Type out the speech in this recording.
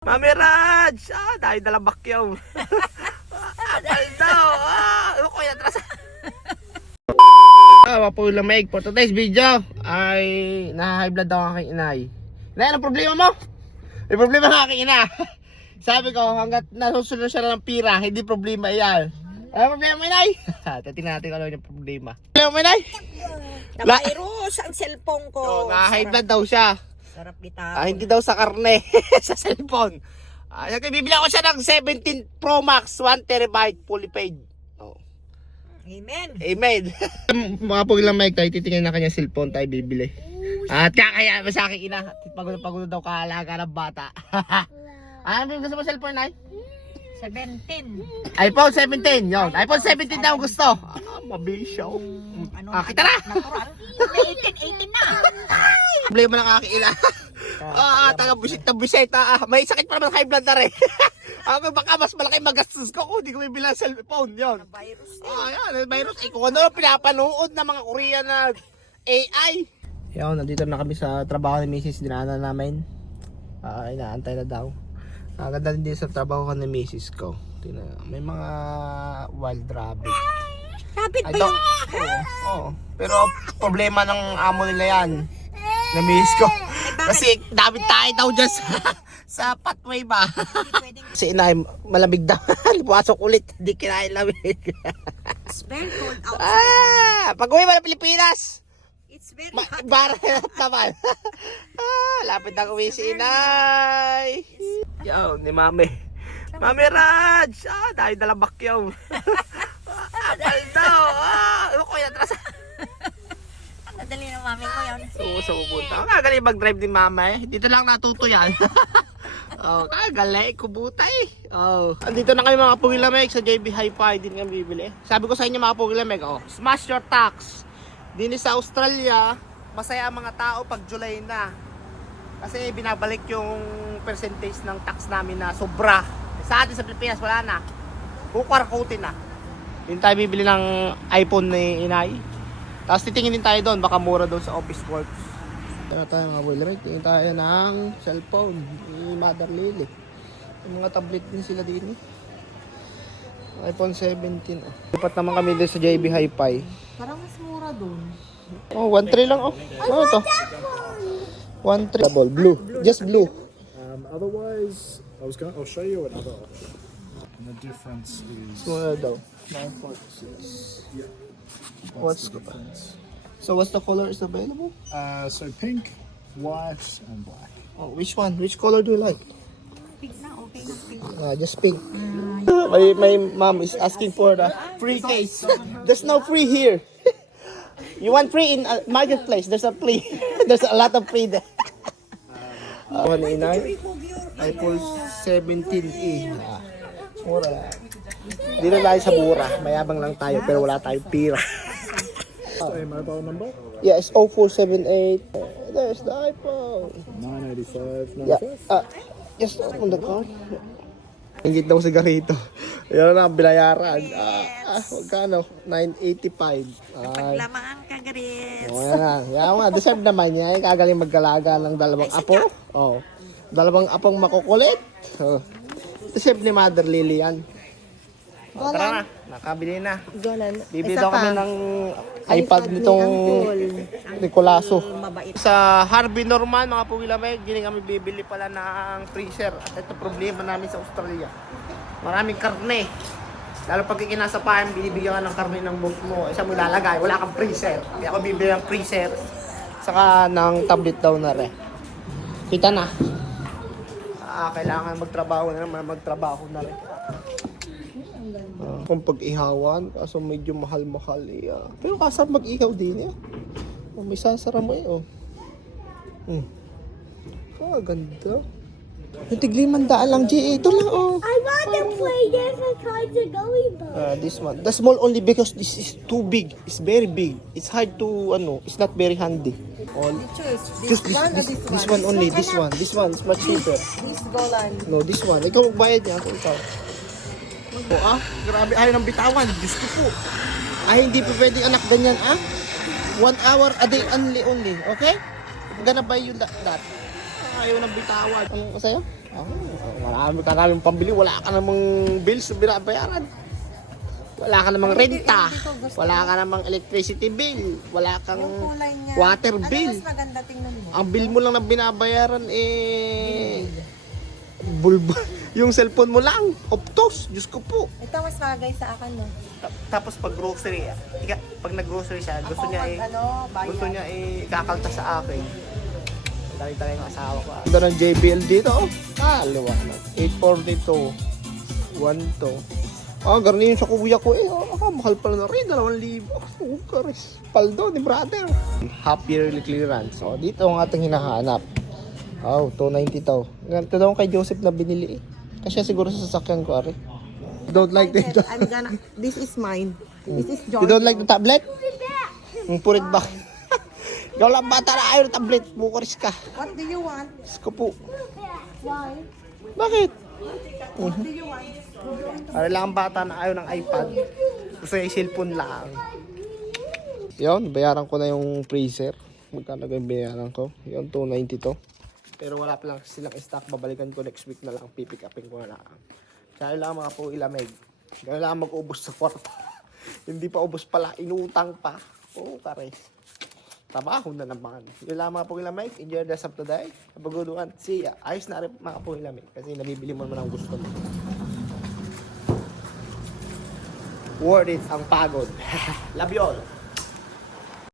Mami Raj! Dahil dalang bakyaw. Apal daw! Ano ko yan? Atras! Wapo yung lamig. For today's video ay na-high blood daw ang aking inay. Inay, anong problema mo? May problema ng aking ina. Sabi ko, hanggat nasusunod siya ng pira, hindi problema yan. Ano problema mo, inay? Tatingnan natin kung ano yung problema. Problema mo, inay? Na-virus ang cellphone ko. Na-high blood daw siya. Sarap bitaw. Hindi daw sa karne, sa cellphone. Bibili ako siya ng 17 Pro Max 1 TB fully paid. Oh. Amen. Amen. Mga paglang mic tayo, titingnan na kanya cellphone tayo bibili. At kakaya sa akin ina, pagod daw kaalaga ng bata. Ano gusto mo cellphone, Nay? 17. iPhone 17, yon. iPhone 17 daw gusto. Mabilis siya. Kita na. Natural. 18 na. Problema ng aking ina. Taga-busit na busit. May sakit pa naman high blood na rin. Baka mas malaki magastos ko kung hindi ko may bilang cellphone. Yun. Virus. Yan. Virus. Kung ano pinapanood ng mga Korean na AI. Yan, nandito na kami sa trabaho ni Mrs. Dinaanan namin. Inaantay na daw. Ganda din sa trabaho ko ni Mrs. ko. May mga wild rabbit. Rabbit ba yun? Oo. Pero problema ng amo nila yan. Na-miss ko. Kasi dami tayo daw dyan sa pathway ba. Kasi inay, malamig daw. Pumasok ulit. Hindi kinain lamig. It's very cold outside. Pag uwi mo ng Pilipinas. It's very hot. Barat naman. Lapit na uwi si inay. Yo, ni mami. Mami Raj! Dahil dalang bakyaw. Apal daw! Ano ko yan? Atras! Nadali ng mami ko yun. Sa pupunta. Kagaling mag-drive ni mama eh. Dito lang natuto yan. Kagaling. Kubutay. Andito na kami mga Pugilameg sa JB Hi-Fi. Din kami bibili. Sabi ko sa inyo mga Pugilameg, smash your tax. Din sa Australia, masaya ang mga tao pag July na. Kasi binabalik yung percentage ng tax namin na sobra. Sa atin sa Pilipinas wala na. Kukwarkutin na. Din tayo bibili ng iPhone ni inay. Tapos titingin din tayo doon, baka mura doon sa office works. Kaya tayo mga boilermate, tingin tayo ng cellphone ni Mother Lily. Yung mga tablet din sila din. iPhone 17. Lipat naman kami doon sa JB Hi-Fi. Parang mas mura doon. 1.3 lang Ano to? 1.3 double blue. Just blue. Otherwise, I'll show you another option. And the difference is Mura daw. 9.6. Yeah. What's the difference? So what's the color is available? So pink, white, and black. Which one? Which color do you like? Pink na, okay na pink. Just pink. My mom is asking for the free case. There's no free here. You want free in marketplace? There's a free. There's a lot of free there. 189. iPhone 17e. Mura. Dito tayo sa mura. Mayabang lang tayo pero wala tayong pira. A mobile number? Yeah, it's 0478. There's the iPhone. 985. Yeah. Yes, on the card. Ingit daw sigarito. Yan na, binayaran. Magkano? 985. Lamang ang kagarit. Yan nga, deserve naman niya. Kagaling magkalaga ng dalawang apo. Dalawang apong makukulit. Deserve ni Mother Lily yan. Tara na, nakabili na. Bibili daw kami ng iPad nitong Nicolaso. Sa Harvey Norman, mga Pugilameg, hindi kami bibili pala ng freezer. At ito problema namin sa Australia. Maraming karne. Lalo pag ikinasapahan, binibigyan ka ng karne ng book mo. Isa mo ilalagay, wala kang freezer. Kaya ako bibili ng freezer. Saka ng tablet daw na rin. Kita na. Kailangan magtrabaho na rin. Kung pag-ihawan, kaso medyo mahal-mahal Pero kasar mag-ihaw din may sasara mo ganda. Tig500 lang, G. Ito lang, I want to play different kinds of gummy bears. This one. The small only because this is too big. It's very big. It's hard to, it's not very handy. Choose this one only. This one is much cheaper. This golan. No, this one. Ikaw magbayad niya. Ikaw. Grabe. Ayaw ng bitawan. Diyos ko po. Hindi po pwedeng anak ganyan, 1 hour a day only. Okay? I'm gonna buy you that. Ayaw ng bitawan. Ano sa'yo? Dami ka nalang pambili, wala ka namang bills na binabayaran. Wala ka namang renta. Wala ka namang electricity bill. Wala kang Yung kulay niya. water Ano bill. mas maganda tingnan mo? Ang bill mo lang na binabayaran bulbo. Yung cellphone mo lang, Optos, Diyos ko po. Ito mas bagay sa akin, no? Tapos pag grocery, pag nag-grocery siya, gusto Ako niya bayad. gusto niya ikakalta sa akin. Tali-tali ng asawa ko. Ganda ng JBL dito, oh. Liwanag. 842. 1 to. Ganun yun sa kuya ko eh. Mahal pala na rin. 2,000. Karis. Paldo ni brother. Half yearly clearance. Dito ang ating hinahanap. 290 to. Ganito daw kay Joseph na binili eh. Kasi siguro sa sasakyan ko, ari. Don't like the This is mine. This is You don't like the tablet? Ang purit ba? Ikaw lang bata na ayaw ng tablet. Bukaris ka. What do you want? Diyos ko po. Why? Bakit? What do you want? Para lang ang bata na ayaw ng iPad. Gusto niya yung cellphone lang. Yun, bayaran ko na yung freezer. Magkano ba yung bayaran ko? Yun, 290 to. Pero wala pa lang silang stock. Babalikan ko next week na lang. Pipick upin ko na lang. Kaya lang mga po ilamig. Kaya lang mag-ubos sa kwarta. Hindi pa ubos pala. Inutang pa. Kares. Trabaho na naman. Yun lang mga po ilamig. Enjoy the rest of the day. Have a good one. See ya. Ayos na rin mga po ilamig. Kasi nabibili mo naman ang gusto mo. Worth it ang pagod. Love you all.